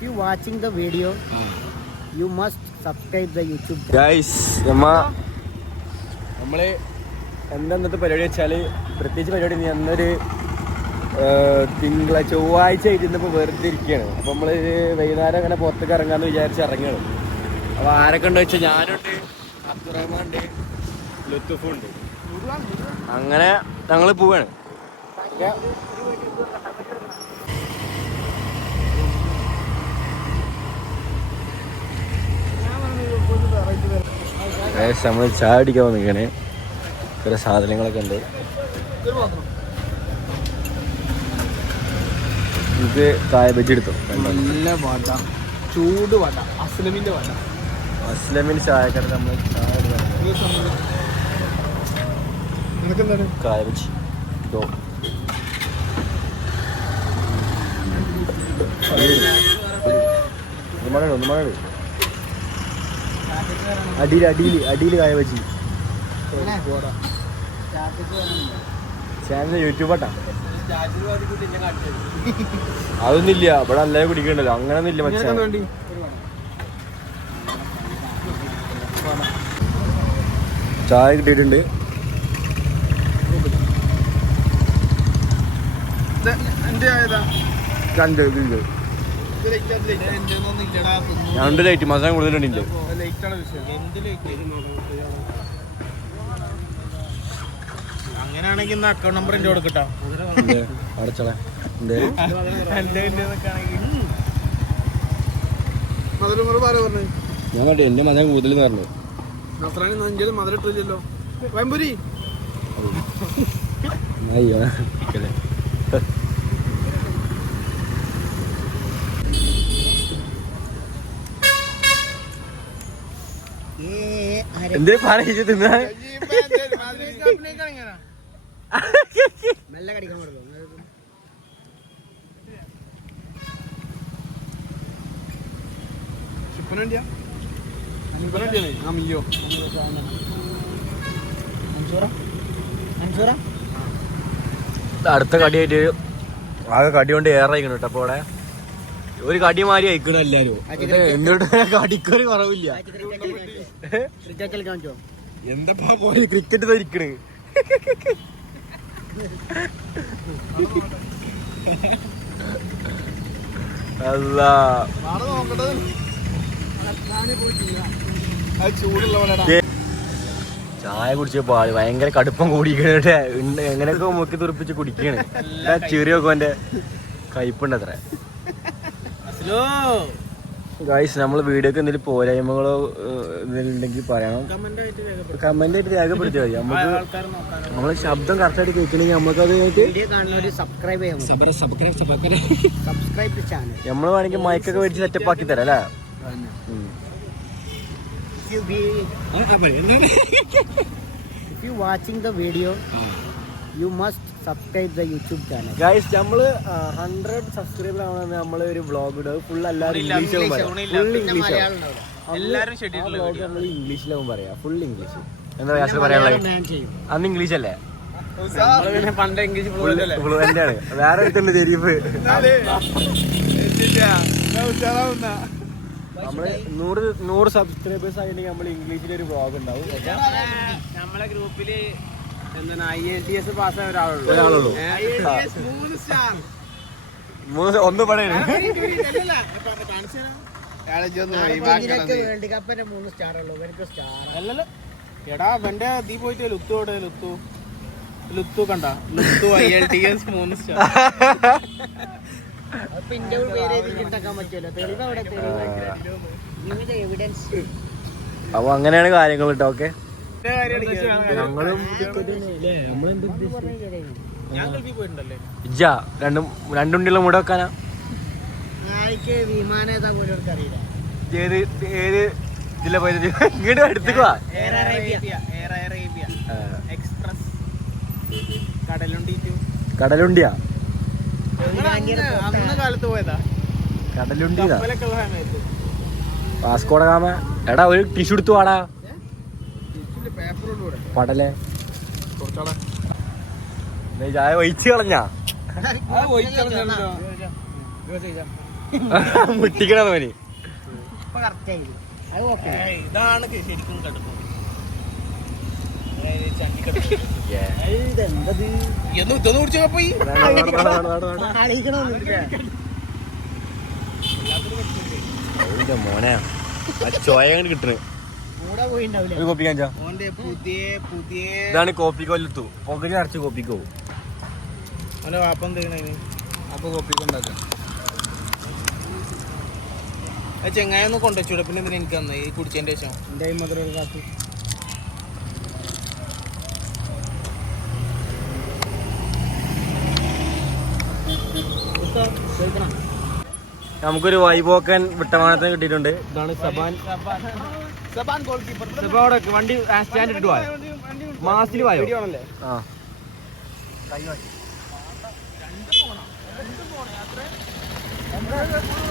If you watching the video, you must subscribe the YouTube. Guys, നമ്മള് എന്താ ഇന്നത്തെ പരിപാടി വെച്ചാൽ പ്രത്യേകിച്ച് പരിപാടി അന്നൊരു ചൊവ്വാഴ്ച ആയിട്ട് ഇന്നിപ്പോൾ വെറുതെ ഇരിക്കുകയാണ്. അപ്പോൾ നമ്മൾ വൈകുന്നേരം അങ്ങനെ പുറത്തേക്ക് ഇറങ്ങാമെന്ന് വിചാരിച്ച് ഇറങ്ങുകയാണ്. അപ്പോൾ ആരൊക്കെ ഉണ്ട് വെച്ചാൽ ഞാനുണ്ട്, അബ്ദുറഹ്മാൻ ഉണ്ട്, ലുത്തുഫുണ്ട്. അങ്ങനെ ഞങ്ങൾ പോവാണ്. നമ്മൾ ചായ അടിക്കാൻ വന്നിരിക്കണേ. കുറെ സാധനങ്ങളൊക്കെ ഉണ്ട്. ഇത് കായ ബജി എടുത്തോ. നല്ല വട, ചൂട് വട, അസ്ലമിന്റെ വട. അസ്ലമിന് ചായക്കട നമ്മൾ ചായ കായ ബജി ഇതോ. ഒന്നുമാടോ അടിയിൽ കായ ബജി. ചാനൽ യൂട്യൂബാട്ടാ. അതൊന്നുമില്ല, ഇവിടെ നല്ല കുടിക്കണ്ടല്ലോ. അങ്ങനൊന്നും ഇല്ല മച്ചാ. ചായ കിട്ടിയിട്ടുണ്ട്. രണ്ട് ലൈറ്റ് മസാല കൂടുതലുണ്ട്. അങ്ങനെയാണെങ്കിൽ അക്കൗണ്ട് നമ്പർ എന്റെ കൊടുക്കട്ടോ. ഞാൻ കണ്ടു എന്റെ മസാല കൂടുതൽ പറഞ്ഞു. മധുരട്ടില്ലല്ലോ വയമ്പൂരി. എന്തേ പറയിച്ചു തിന്നാ മെല്ലെ കടിക്കാൻ പാടുള്ളൂ. അടുത്ത കടിയായിട്ട് ആകെ കടി കൊണ്ട് ഏറായിക്കണം കേട്ടോ. അപ്പൊ അവിടെ ഒരു കടി മാറി അയക്കണം എല്ലാരും. എന്നോട് കടിക്കൊരു കുറവില്ല. എന്താ പോയി ക്രിക്കറ്റ് ധരിക്കണ്. അല്ലാ ചായ കുടിച്ചപ്പോ ഭയങ്കര കടുപ്പം കൂടിക്കണേ. എങ്ങനെയൊക്കെ മുക്കി തുറപ്പിച്ച് കുടിക്കണ്. ചെറിയൊക്കെ എന്റെ കയ്പുണ്ട് അത്ര. ഗായ്സ്, നമ്മള് വീഡിയോക്ക് എന്തെങ്കിലും പോരായ്മകളോ ഉണ്ടെങ്കിൽ പറയണം. കമന്റ് ആയിട്ട് രേഖപ്പെടുത്തിയാൽ മതി. നമുക്ക് നമ്മള് ശബ്ദം കറക്റ്റായിട്ട് കേൾക്കണമെങ്കിൽ നമുക്കത് നമ്മള് വേണമെങ്കിൽ മൈക്കൊക്കെ വെച്ച് സെറ്റപ്പ് ആക്കി തരാം അല്ലേ. If you watching the video, you must subscribe the YouTube channel. Guys, നമ്മള് 100 സബ്സ്ക്രൈബർ ആവണമെന്ന് നമ്മള് ഒരു വ്ളോഗ് ഇടും. ഫുൾ എല്ലാവരും ഇംഗ്ലീഷിലാവും പറയാ. Full English. എന്താ പറയാനുള്ളത്? അന്ന് ഇംഗ്ലീഷ് അല്ലേ? ഫ്ലുവന്റ് ആണ്. വേറെ അടുത്തുള്ള തെരീഫ്. നമ്മള് 100 സബ്സ്ക്രൈബേഴ്സ് ആയിട്ടുണ്ടെങ്കിൽ നമ്മൾ ഇംഗ്ലീഷിൽ ഒരു വ്ളോഗ് ഉണ്ടാവും. നമ്മളെ ഗ്രൂപ്പില് IELTS പാസ്സായ ഒരാളുള്ളൂ. ഒന്ന് പറയണേ. വേൾഡ് കപ്പിന്റെ 3 സ്റ്റാർ ഉള്ളൂ. അല്ലല്ലോ എടാ, അവന്റെ തീ പോയിട്ട് ലുത്തു കണ്ട ലുത്തു IELTS 3 സ്റ്റാർ. അപ്പൊ അങ്ങനെയാണ് കാര്യങ്ങൾ കേട്ടോ. ഓക്കെ, രണ്ടുണ്ടിയുള്ള മുട വെക്കാനാ. ഏത് ഇതിലെ പോയത്? ഇങ്ങോട്ട് എടുത്തുവാ. കടലുണ്ടിയാ? അന്ന് കാലത്ത് പോയതാ കടലുണ്ടിയാ? Vasco da gamma. എടാ ഒരു ടിഷ്യൂ എടുത്തു വാടാ. പടലേ ചായ ഒഴിച്ച് കളഞ്ഞാ. മുട്ടിക്കണ തോന്നി. ഇപ്പൊ കറക്റ്റ് ആയി. അത് ഓക്കെ. ഇതാണ് ശരിക്കും കടുപ്പം. ഇതെന്തത് ഇതൊന്നും കുടിച്ചോ പോയി മോനെ ആ ചോയ കിട്ടണ്. കൂടെ പോയിണ്ടാവില്ല. ഒരു കോപ്പി കാണിച്ചാ. ഓന്റെ പുതിയ പുതിയ ഇതാണ് കോപ്പി കൊല്ലത്തു. പൊക്കറ്റ് നിറച്ച് കോപ്പിക്കോ. ഓന്റെ വാപ്പം തേക്കണേന് അപ്പൊ കോപ്പിക്ക് ഉണ്ടാക്കാം. ആ ചെങ്ങായൊന്ന് കൊണ്ടുവച്ചൂടെ. പിന്നെ എന്തിനാ എനിക്ക് തന്നത് ഈ കുടിച്ചതിന്റെ ശേഷം? എന്റെ കൈ മാത്രം ഒരു കാത്തു. നമുക്കൊരു വൈബോക്കൻ വിട്ടമാനത്തിന് കിട്ടിയിട്ടുണ്ട്. ഇതാണ് സബാൻ. സബാൻ ഗോൾ കീപ്പർ. വണ്ടി സ്റ്റാൻഡ് ഇട്ട് പോയോ? മാസിൽ പോയോ? ആ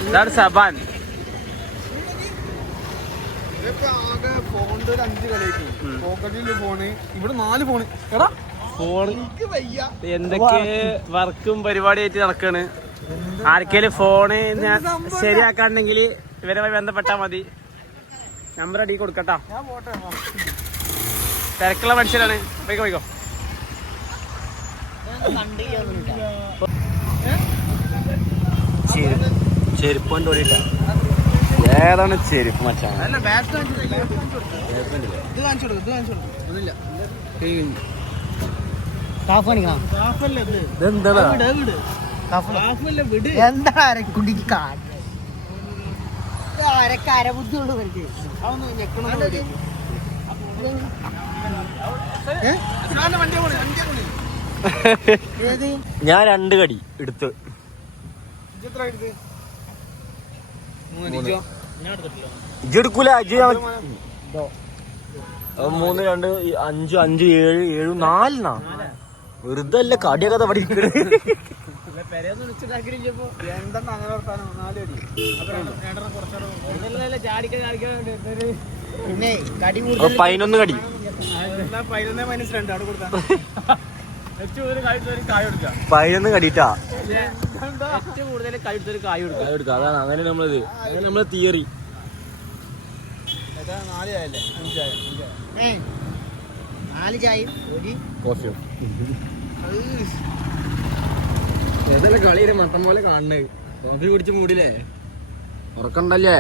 ഇതാണ് സബാൻ. ആകെ ഫോണിന്റെ ഒരു 5 കളിയായിട്ട് പോക്കറ്റില് ഫോണ്, ഇവിടെ 4 ഫോണ്. എടാ ഫോൺ വയ്യ. എന്തൊക്കെ വർക്കും പരിപാടിയായിട്ട് നടക്കാണ്. ആർക്കേലും ഫോണ് ഞാൻ ശരിയാക്കാണ്ടെങ്കിൽ ഇവരുമായി ബന്ധപ്പെട്ടാ മതി. നമ്പർ അടി കൊടുക്കട്ടാ. ഞാൻ പോട്ടെ. തിരക്കുള്ള മനുഷ്യരാണ്. പോയിക്കോ പോയിക്കോ. ചെരുപ്പ് കണ്ടോടിട്ട ഏതാണ് ചെരുപ്പ് മച്ചാ? അല്ല ബാറ്റ് കാണിച്ചു. ഇത് കാണിച്ചു കൊടുക്കും. ഇത് കാണിച്ചു കൊടുക്കും. ഒന്നുമില്ല. ഇതെന്താ? എന്താ അരക്കുണ്ടിക്ക് കാട്? ആരൊക്കെ അരബുദ്ധിയുള്ളൂ എനിക്ക്. അതൊന്ന് ഞെക്കണം. ഏത് ഞാൻ 2 കടി എടുത്ത്. ഇജെടുക്കൂല. 3 2 5 5 7 7 4 വെറുതെ അല്ല കടിയൊക്കെ അവിടെ ഇരിക്കണേ. എന്തെന്ന് അങ്ങനെ വർത്താനം? 4 അടി. പിന്നെ കടി 11 കടി. 11-2 അവിടെ കൊടുത്താ 11 കടിയിട്ടാ. കൂടുതൽ കഴിച്ചൊരു കായ് കൊടുക്കും. കായ കൊടുക്കുക. അതാണ് അങ്ങനെ നമ്മളത്. അങ്ങനെ നമ്മളെ തിയറി. 4 ആയല്ലേ? 5 ആയ. 4 ചായയും ഒരു കോഫിയോ ഏതെല്ലാം കളിയില് മട്ടം പോലെ കാണണേ. കോഫി കുടിച്ച് മൂടില്ലേ? ഉറക്കണ്ടല്ലേ?